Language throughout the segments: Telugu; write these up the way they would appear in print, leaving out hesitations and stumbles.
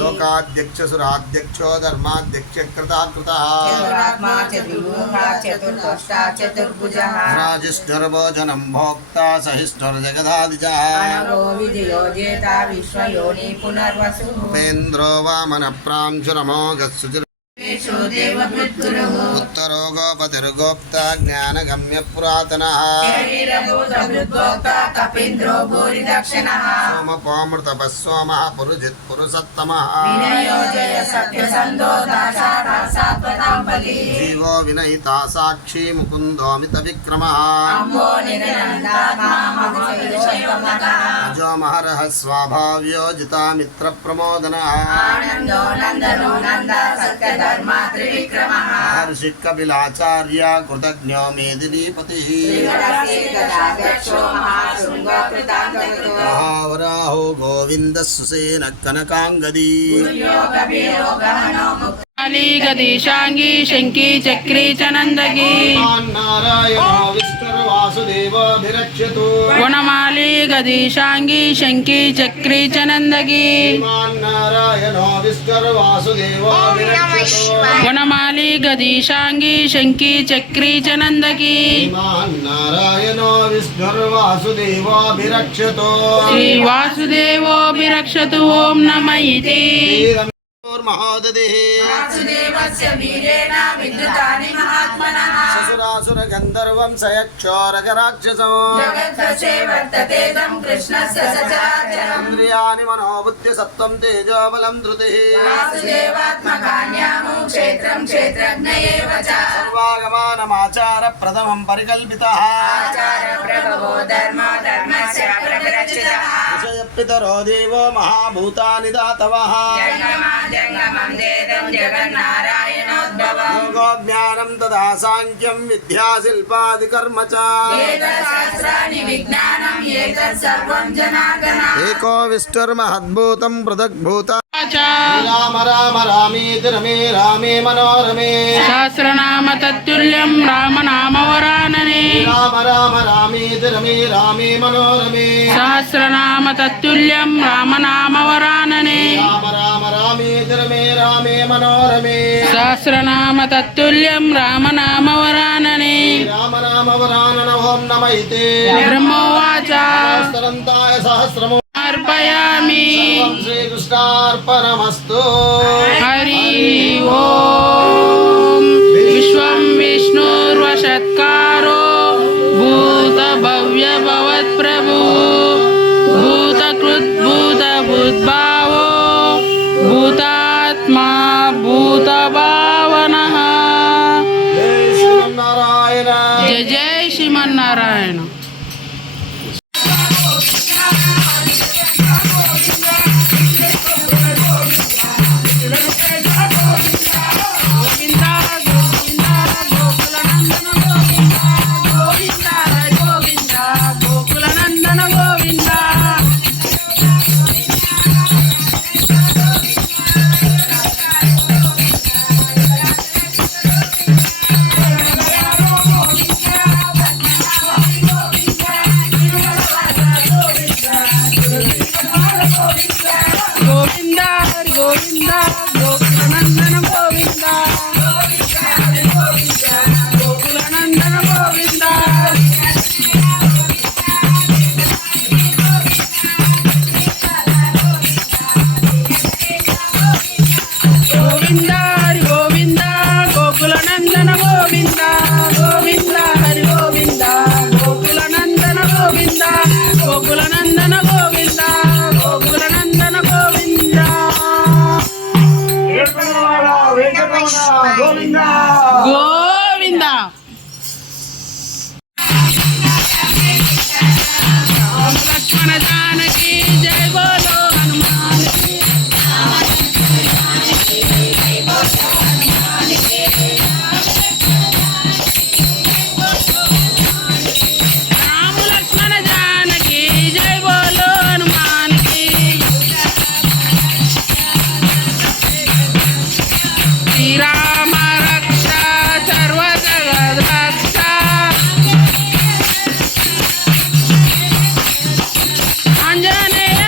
लोकाध्यक्षसुराध्यक्षो धर्माध्यक्षकृताकृतः राजिष्ठुर्भोजनं भोक्ता सहिष्णुर्जगदादिजः उपेन्द्रो वामनप्रांशुरमोघस्सुचिर् उत्तरो गोपतिर्गोप्ता ज्ञानगम्य पुरातनः सोमपोमृतपस्सोमः पुरुजित् पुरुषत्तमः जीवो विनयिता साक्षी मुकुन्दोऽमितविक्रमः अजो महरः स्वाभाव्यो जितामित्रप्रमोदनः महर्षि कपिलाचार्य कृतज्ञो मेदिनीपतिः महावराहो गोविन्दः सुसेनः कनकाङ्गदी गदीशांगी शंकी चक्री चनंदगी नारायणो विष्णुर्वासुदेवोऽभिरक्षतु गुणमाली गदीशांगी शंकी चक्री चनंदगी नारायणो विष्णुर्वासुदेवोऽभिरक्षतु गुणमाली गदीशांगी शंकी चक्री चनंदगी नारायणो विष्णुर्वासुदेवोऽभिरक्षतु श्री वासुदेवोऽभिरक्षतु ओम नमः इति वासुदेवस्य वीरेण विद्युतानि महात्मनः ससुरासुर गन्धर्वं सयक्षोरगराक्षसं जगत्से वर्तते तं कृष्णस्य सचराचरम् इन्द्रियाणि मनोबुद्धि सत्त्वं तेजो बलं धृतिः वासुदेवात्मकान्यामो क्षेत्रं क्षेत्रज्ञ एव च सर्वागमानमाचार प्रथमं परिकल्पितः आचार प्रभवो धर्मो धर्मस्य प्रविरचितः विषयपितरो देवो महाभूतानि दातवः जंगमं देदं जगन्नारायणोद्भवं योगो ज्ञानं तदा सांख्यं विद्या शिल्पादिकर्म च वेदशास्त्राणि विज्ञानं एतत् सर्वं जनार्दनः एको विष्णुर्महद्भूतं पृथग्भूता राम राम रामेति रमे रामे मनोरमे सहस्रनाम तत्तुल्यं राम नाम वरानने राम राम रामेति रमे रामे मनोरमे सहस्रनाम तत्तुल्यं राम नाम वरानने राम राम रामेति रमे रामे मनोरमे सहस्रनाम तत्तुल्यं राम नाम वरानने राम नाम वरानन ओम नमः इति ब्रह्मोवाच सहस्रन्ताय सहस्रमो अर्पयामि सर्वं श्रीकृष्णार्पणमस्तु हरि ओम विश्वं विष्णुर्वषत्कारो भूतभव्य भवत्प्रभु भूतकृत् भूतभूद्भावो भूतात्मा भूतभावनः जय जय श्रीमन्नारायण గోవింద లక్ష్మణ జానకి జయ బోలో హనుమాన్ రామ లక్ష్మణ జానకి జయ బోలో హనుమాన్ శ్రీరామ రక్ష సర్వ జగద్ రక్ష ఆంజనేయ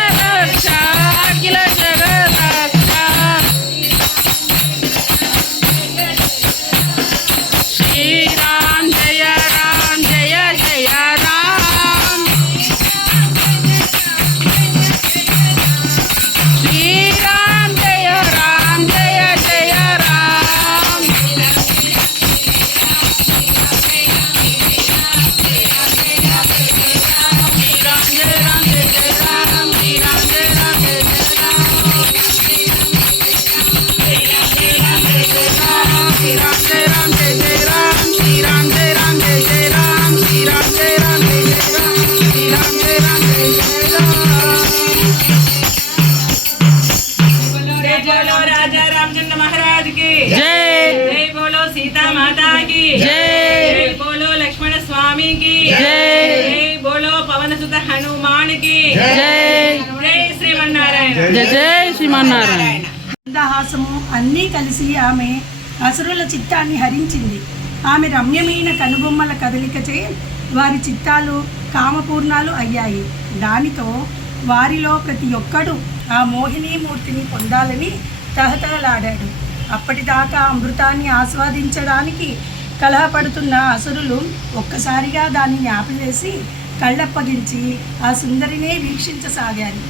जय जय बोलो सीता माता की जय जय बोलो लक्ष्मण स्वामी की जय जय बोलो पवन सुत हनुमान की जय जय श्रीमन्नारायण जय जय श्रीमन्नारायण మందహాసము అన్నీ కలిసి ఆమె అసురుల చిత్తాన్ని హరించింది. ఆమె రమ్యమైన కనుబొమ్మల కదలికచే వారి చిత్తాలు కామపూర్ణాలు అయ్యాయి. దానితో వారిలో ప్రతి ఒక్కడు ఆ మోహినీమూర్తిని పొందాలని తహతహలాడాడు. అప్పటిదాకా అమృతాన్ని ఆస్వాదించడానికి కలహపడుతున్న అసురులు ఒక్కసారిగా దానిని ఆపివేసి కళ్ళప్పగించి ఆ సుందరినే వీక్షించసాగారు.